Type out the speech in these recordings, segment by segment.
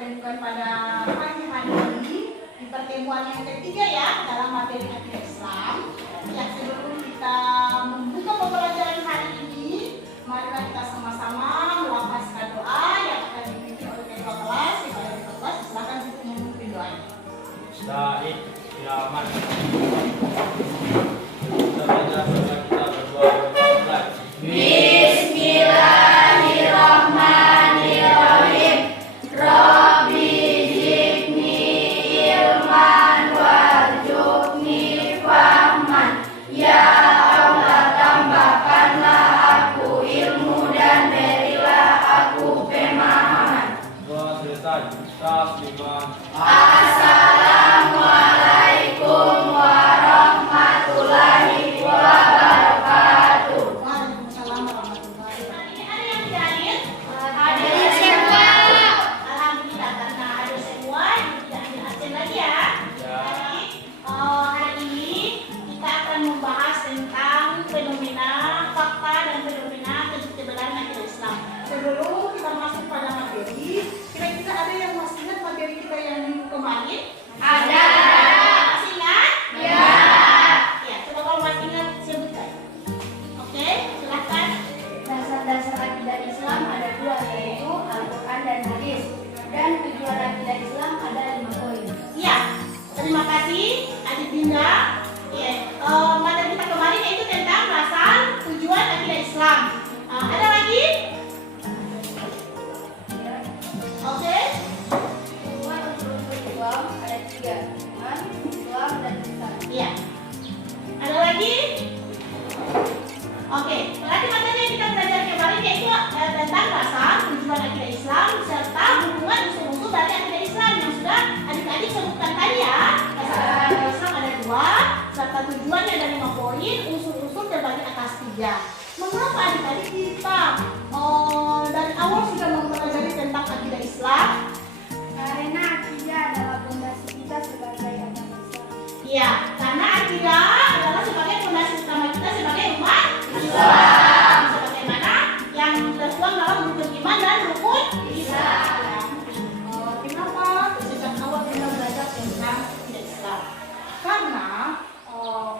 pertemukan pada pagi hari ini di pertemuan yang ketiga ya dalam materi akidah Islam. Yang sebelum kita membuka pembelajaran hari ini, marilah kita sama-sama melafazkan doa yang akan dipimpin oleh ketua kelas. Kepada ketua kelas, silakan untuk memimpin doanya. Baik, selamat. Kita baca doa kita berdoa. Bismillahirrahmanirrahim. Rabbi zidni ilman warzuqni fahman. Ya Allah, tambahkanlah aku ilmu dan berilah aku pemahaman. Doa selesai. Taslimah. Assalamualaikum warahmatullahi wabarakatuh. Waalaikumsalam warahmatullahi wabarakatuh. Ini ada yang tidak hadir? Hadir semua. Alhamdulillah, karena ada semua tidak hadir absen lagi ya. Ya. Jadi hari ini kita akan membahas tentang fenomena fakta dan fenomena kebenaran akidah Islam. Sebelum kita masuk pada materi, kira-kira ada yang masih ingat materi kita yang minggu kemarin? Ada. Masih ingat? Ya. Ya, coba kalau masih ingat sebutkan. Oke, silakan. Dasar-dasar akidah Islam ada dua, yaitu Al-Quran dan Hadis. Dan tujuan akidah Islam ada 5 poin. Iya, terima kasih Adik Dinda. Ya, materi kita kemarin yaitu tentang dasar tujuan akidah Islam. Ada lagi? Oke. Tujuan unsur-unsur Islam ada 3, iman, Islam, dan ihsan. Iya. Ada lagi? Oke, berarti materi yang kita belajar kemarin yaitu tentang dasar tujuan akidah Islam serta hubungan unsur-unsur dari akidah Islam yang sudah adik-adik sebutkan tadi ya. Dasar akidah Islam ada 2, serta tujuannya ada 5 poin, unsur-unsur terbagi atas 3. Mengapa adik-adik kita dari awal sudah mempelajari tentang akidah Islam? Karena akidah adalah fondasi kita sebagai agama Islam. Iya, karena akidah adalah sebagai fondasi utama kita sebagai umat Islam. Sebagaimana yang tertuang dalam rukun iman dan rukun Islam. Kenapa sejak awal kita belajar tentang akidah Islam? Karena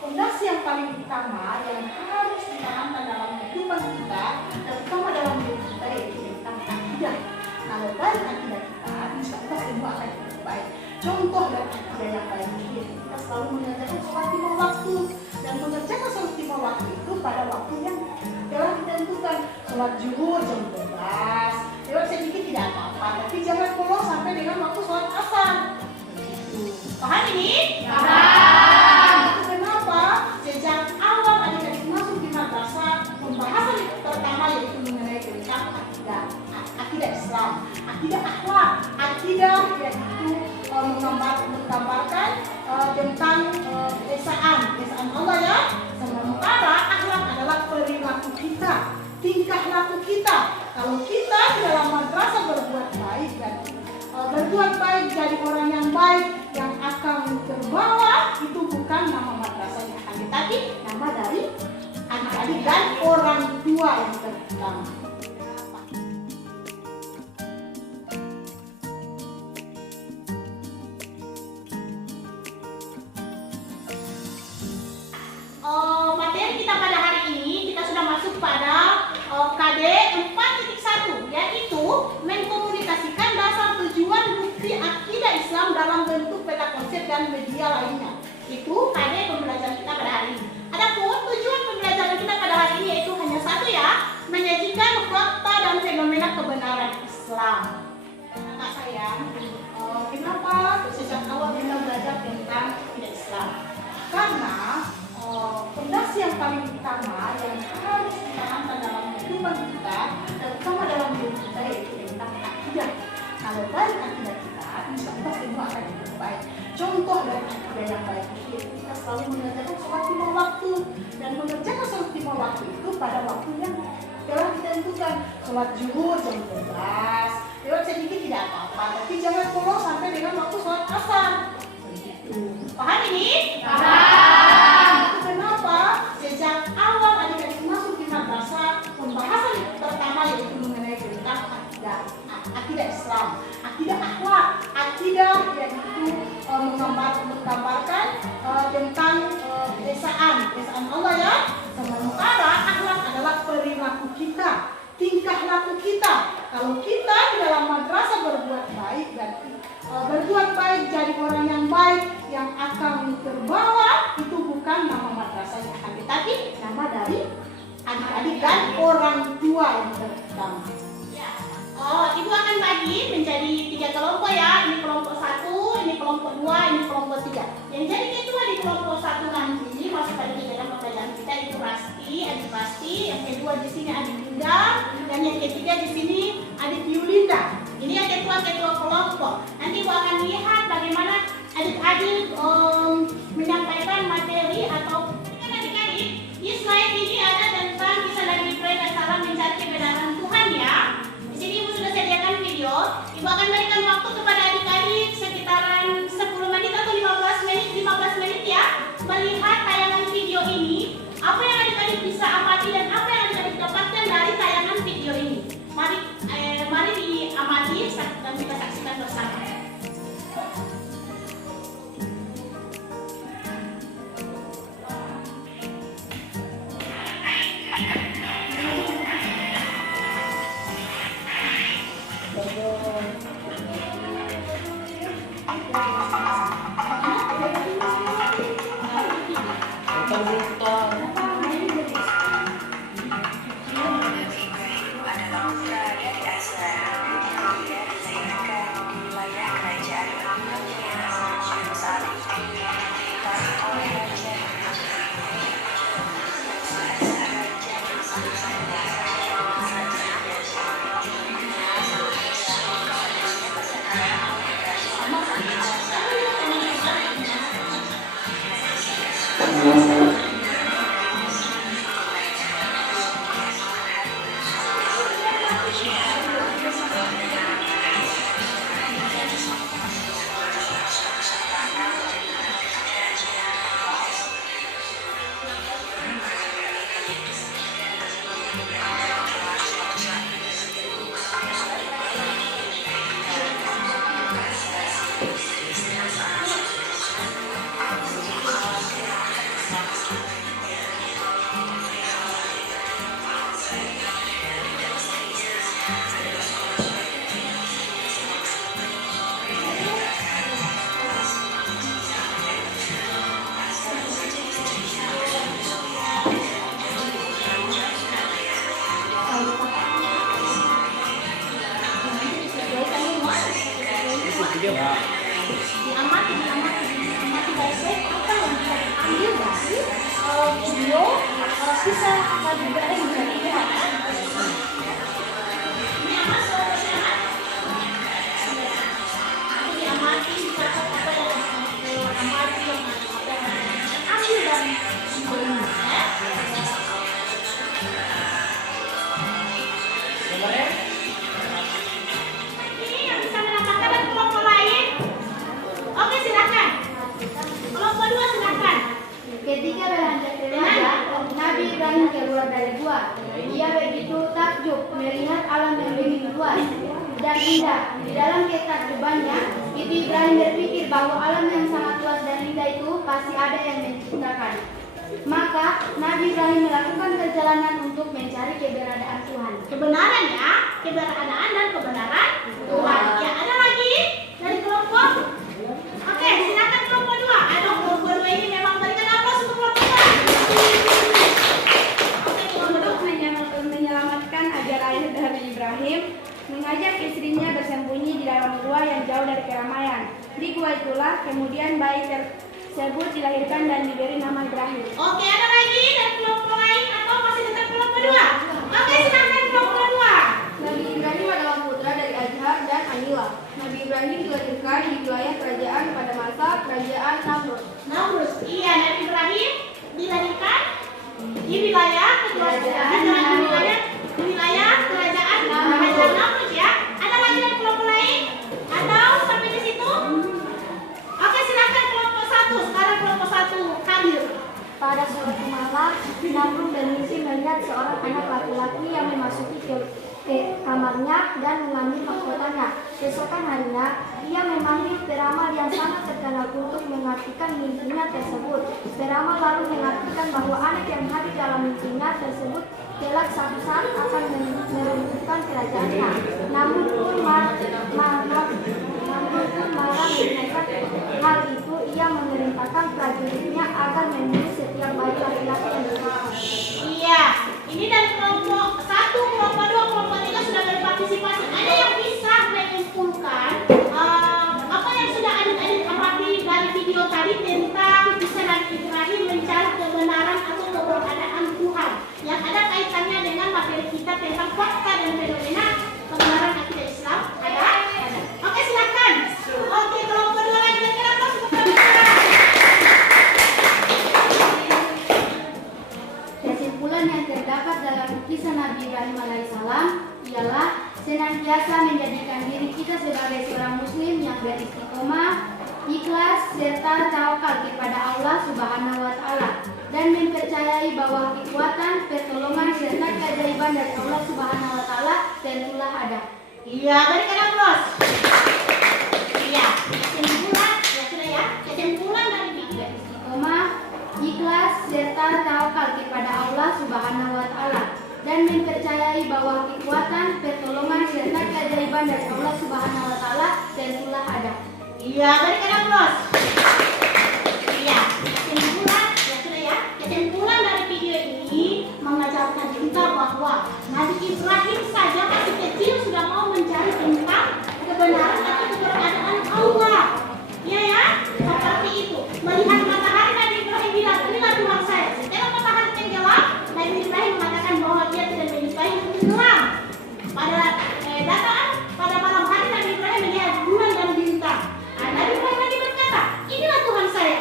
fondasi yang paling utama yang harus ditanamkan dalam kehidupan kita, terutama dalam hidup kita yaitu tentang akidah. Kalau baik akidah kita, insya Allah semua akan lebih baik. Contoh dari akidah yang baik ini, kita selalu mengerjakan sholat 5 waktu dan mengerjakan sholat 5 waktu itu pada waktu yang telah ditentukan. Sholat zuhur jam 12, lewat sedikit tidak apa-apa, tapi jangan follow sampai dengan waktu sholat asar. Begitu. Paham ini? Paham. Itu kenapa sejak awal adik-adik masuk di madrasah, pembahasan pertama yaitu mengenai tentang akidah Islam, akidah akhlak, akidah yaitu menggambarkan tentang desaan Allah ya. Sementara akhlak adalah perilaku kita, tingkah laku kita. Kalau kita di dalam madrasah berbuat baik dan berbuat baik jadi orang yang baik yang akan terbawa, itu bukan nama madrasahnya, tetapi nama dari adik-adik dan orang tua yang terutama. Materi kita pada hari ini kita sudah masuk pada KD 4.1, yaitu mengkomunikasikan dasar tujuan bukti akidah Islam dalam bentuk peta konsep dan media lainnya. Itu KD pembelajaran kita pada hari ini. Adapun tujuan pembelajaran kita pada hari ini yaitu hanya satu ya, menyajikan fakta dan fenomena kebenaran Islam. Kakak sayang, kenapa sejak awal kita belajar tentang akidah Islam? Karena fondasi yang paling utama yang harus ditanamkan dalam kehidupan kita, terutama dalam hidup kita yaitu tentang akidah. Kalau baik akidah kita, insya Allah semua akan lebih baik. Contoh dari akidah yang baik ini, kita selalu mengerjakan sholat 5 waktu dan mengerjakan sholat 5 waktu itu pada waktu yang telah ditentukan. Sholat zuhur jam 12, lewat sedikit tidak apa-apa, tapi jangan follow sampai dengan waktu sholat asar. Begitu. Paham ini? Paham. Itu kenapa sejak awal adik-adik masuk di madrasah, pembahasan pertama yaitu mengenai tentang akidah Islam, akidah akhlak, Allah ya. Sementara akhlak adalah perilaku kita, tingkah laku kita. Kalau kita di dalam madrasah berbuat baik dan berbuat baik jadi orang yang baik, yang akan terbawa itu bukan nama madrasahnya, tetapi nama dari adik-adik dan orang tua yang terutama. Ibu akan bagi menjadi 3 kelompok ya. Ini kelompok 1, ini kelompok 2, ini kelompok 3. Yang jadi ketua di kelompok 1 nanti masuk pada dalam pembelajaran kita itu Rasti, adik Rasti. Yang kedua di sini adik Linda, dan yang ketiga di sini adik Yulinda. Ini yang ketua kelompok. Nanti ibu akan lihat bagaimana adik-adik menyampaikan materi atau adik-adik. Di slide ini ada tentang kisah Nabi Ibrahim dan Salam mencari kebenaran Tuhan ya. Di sini ibu sudah sediakan video. Ibu akan berikan waktu kepada adik-adik sekitaran 10 menit atau 15 menit ya, melihat tayangan video ini. Apa yang adik-adik bisa amati dan apa yang adik-adik dapatkan dari tayangan video ini. Mari diamati dan kita saksikan bersama. Diamati baik-baik apa yang bisa diambil dari video kisah Nabi Ibrahim dan Ibrahim. Ini masuk ke sana. Diamati bisa apa yang diamati yang ambil dari video ini. Ini yang bisa menambahkan dan kelompok lain. Oke, silakan. Kelompok 2 silakan. Ketika beranjak remaja, Nabi Ibrahim keluar dari gua. Ia begitu takjub melihat alam yang begitu luas dan indah. Di dalam ketakjubannya, itu Ibrahim berpikir bahwa alam yang sangat luas dan indah itu pasti ada yang menciptakan. Maka Nabi Ibrahim melakukan perjalanan untuk mencari keberadaan Tuhan. Kebenaran ya, keberadaan dan kebenaran Tuhan. Ya, ada lagi dari kelompok. Oke, silakan kelompok 2. Aduh, kelompok 2 ini memang berikan aplaus untuk kelompok 2. Oke, kelompok 2. Untuk menyelamatkan ajaran dari Ibrahim, mengajak istrinya bersembunyi di dalam gua yang jauh dari keramaian. Di gua itulah kemudian bayi tersebut dilahirkan dan diberi nama Ibrahim. Oke, ada lagi dari kelompok lain atau masih tetap kelompok 2? Oke, silakan kelompok 2. Nabi Ibrahim adalah putra dari Azhar dan Anila. Nabi Ibrahim dilahirkan di wilayah kerajaan pada masa kerajaan Namrud. Namrud. Iya, Nabi Ibrahim dilahirkan di wilayah kerajaan Namrud ya. Ada lagi dari kelompok lain? Atau sampai di situ? Oke, silakan kelompok 1. Sekarang kelompok 1 hadir. Pada suatu malam, Namrud dan Misi melihat seorang anak laki-laki yang memasuki kamarnya dan mengambil mahkotanya. Keesokan harinya, ia memanggil peramal yang sangat terkenal untuk mengartikan mimpinya tersebut. Peramal lalu mengartikan bahwa anak yang hadir dalam mimpinya tersebut kelak suatu saat akan meruntuhkan kerajaannya. Namun pun marah melihat hal itu, ia memerintahkan prajuritnya agar membunuh setiap bayi laki-laki yang dibunuh. Iya, ini dari kelompok 1, kelompok 2, kelompok 3 sudah berpartisipasi. Ada yang bisa menyimpulkan apa yang sudah adik-adik amati dari video tadi tentang kisah Nabi Ibrahim mencari kebenaran atau keberadaan Tuhan yang ada kaitannya dengan materi kita tentang fakta dan fenomena kebenaran akidah Islam? Ada? Oke, silakan. Oke, kelompok 2 lagi kira-kira apa seperti bicara? Kesimpulan yang terdapat dalam kisah Nabi Ibrahim alaihissalam ialah senantiasa menjadikan diri kita sebagai seorang muslim yang beristiqomah, ikhlas, serta tawakal kepada Allah Subhanahu wa Ta'ala, dan mempercayai bahwa kekuatan, pertolongan, serta keajaiban dari Allah Subhanahu wa Ta'ala tentulah ada. Iya, berikan aplaus. Iya, kesimpulan ya sudah ya. Kesimpulan dari video. Istiqomah, ikhlas, serta tawakal kepada Allah Subhanahu wa Ta'ala, dan mempercayai bahwa kekuatan, pertolongan, serta keajaiban dari Allah Subhanahu wa Ta'ala tentulah ada. Iya, berikan aplaus. Iya, kesimpulan ya sudah ya. Kesimpulan dari video ini mengajarkan kita bahwa Nabi Ibrahim saja masih kecil sudah mau mencari tentang kebenaran atau keberadaan Allah. Iya ya, seperti itu. Melihat matahari, Nabi Ibrahim bilang, inilah Tuhan saya. Setelah matahari tenggelam, Nabi Ibrahim mengatakan bahwa dia tidak menyukai tenggelam. Pada malam hari Nabi Ibrahim melihat bulan dan bintang. Nabi Ibrahim lagi berkata, inilah Tuhan saya.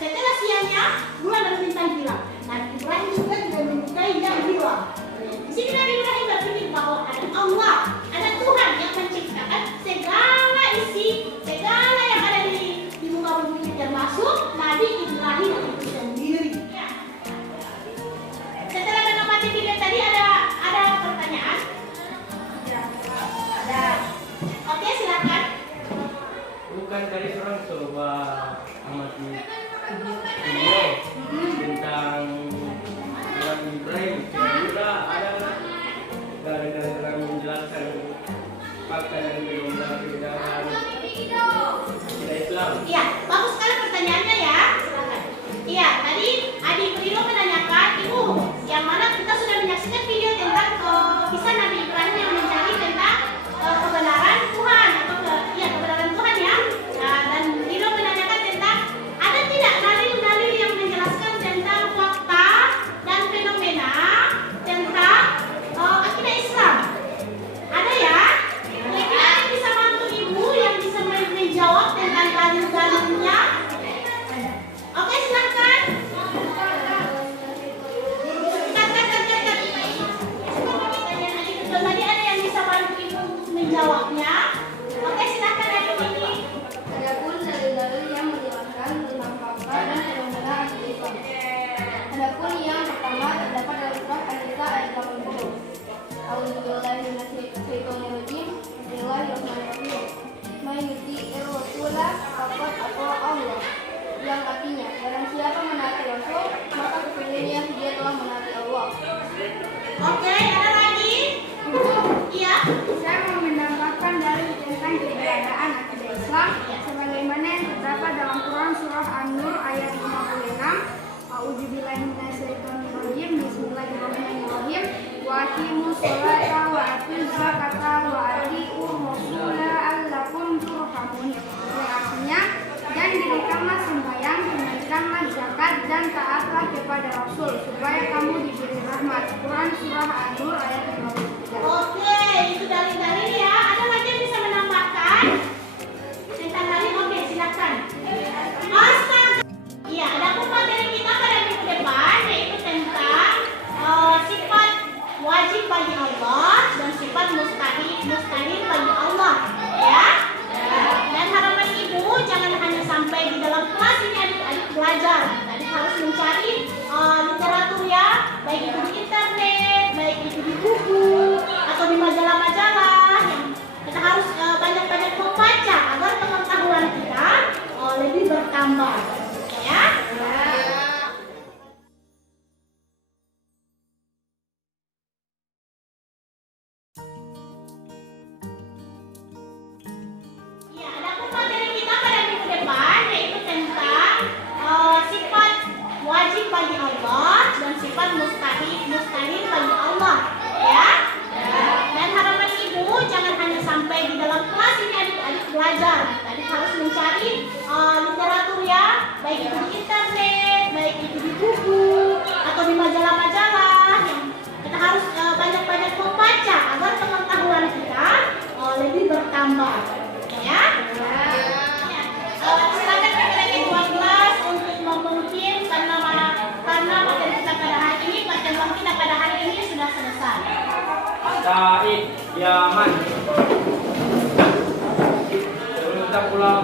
Setelah siangnya, bulan dan bintang hilang. Nabi Ibrahim juga tidak menyukai yang hilang. Di sini Nabi Ibrahim berpikir bahwa ada Allah, ada Tuhan yang menciptakan segala isi, segala yang ada di muka bumi, termasuk Nabi Ibrahim itu sendiri. Ya. Setelah mengamati video tadi ada pertanyaan? Ada. Oke, silakan. Bukan tadi orang coba amati video tentang Nabi Ibrahim. Kira-kira ada dari menjelaskan fakta dan kebenaran akidah Islam. Iya, bagus sekali pertanyaannya ya. Silakan. Iya, tadi Adik Rino menanyakan, Ibu, yang mana kita sudah menyaksikan video tentang kisah Nabi Ibrahim yang mencari tentang kebenaran Tuhan atau kebenaran Tuhan ya. Dan Rino menanyakan tentang ada tidak dalil-dalil yang menjelaskan tentang fakta dan fenomena tentang akidah Islam. Ada ya? Kira-kira ada yang bisa bantu Ibu yang bisa menjawab tentang dalil-dalilnya? Oke, silakan. Tadi ada yang bisa bantu Ibu untuk menjawabnya. Oke, silakan Adik ini. Adapun dalil-dalil yang menjelaskan tentang fakta dan fenomena akidah Islam. Adapun yang pertama terdapat dalam surat An-Nisa ayat 80. A'udzubillahi minasyaitonirrajim. Bismillahirrahmanirrahim. May yuti'ir rasula faqad ata'a Allah. Yang artinya, barang siapa menaati Rasul, maka sesungguhnya dia telah menaati Allah. Oke, ada lagi? Iya. Saya mau mendapatkan dalil tentang keberadaan akidah Islam sebagaimana yang terdapat dalam Quran surah An-Nur ayat 56. A'udzubillahi minasyaitonirrajim. Bismillahirrahmanirrahim. Wa aqimus sholata wa atuz zakata wa atiiur rasula allakum turhamun. Yang artinya, dan dirikanlah sembahyang, tunaikanlah zakat dan taatlah kepada Rasul supaya kamu diberi rahmat. Quran surah An-Nur bertambah. Ya. Ya, adapun materi kita pada minggu depan yaitu tentang sifat wajib bagi Allah dan sifat mustahil bagi Allah. Ya. Dan harapan ibu jangan hanya sampai di dalam kelas ini adik-adik belajar. Adik harus mencari literatur ya, baik itu di internet, baik itu di buku atau di majalah-majalah. Kita harus banyak-banyak membaca agar pengetahuan kita lebih bertambah. Ya. Silakan laki-laki 12 untuk memimpin karena materi kita pada hari ini, pelajaran kita pada hari ini sudah selesai. Said Yaman. Sebelum kita pulang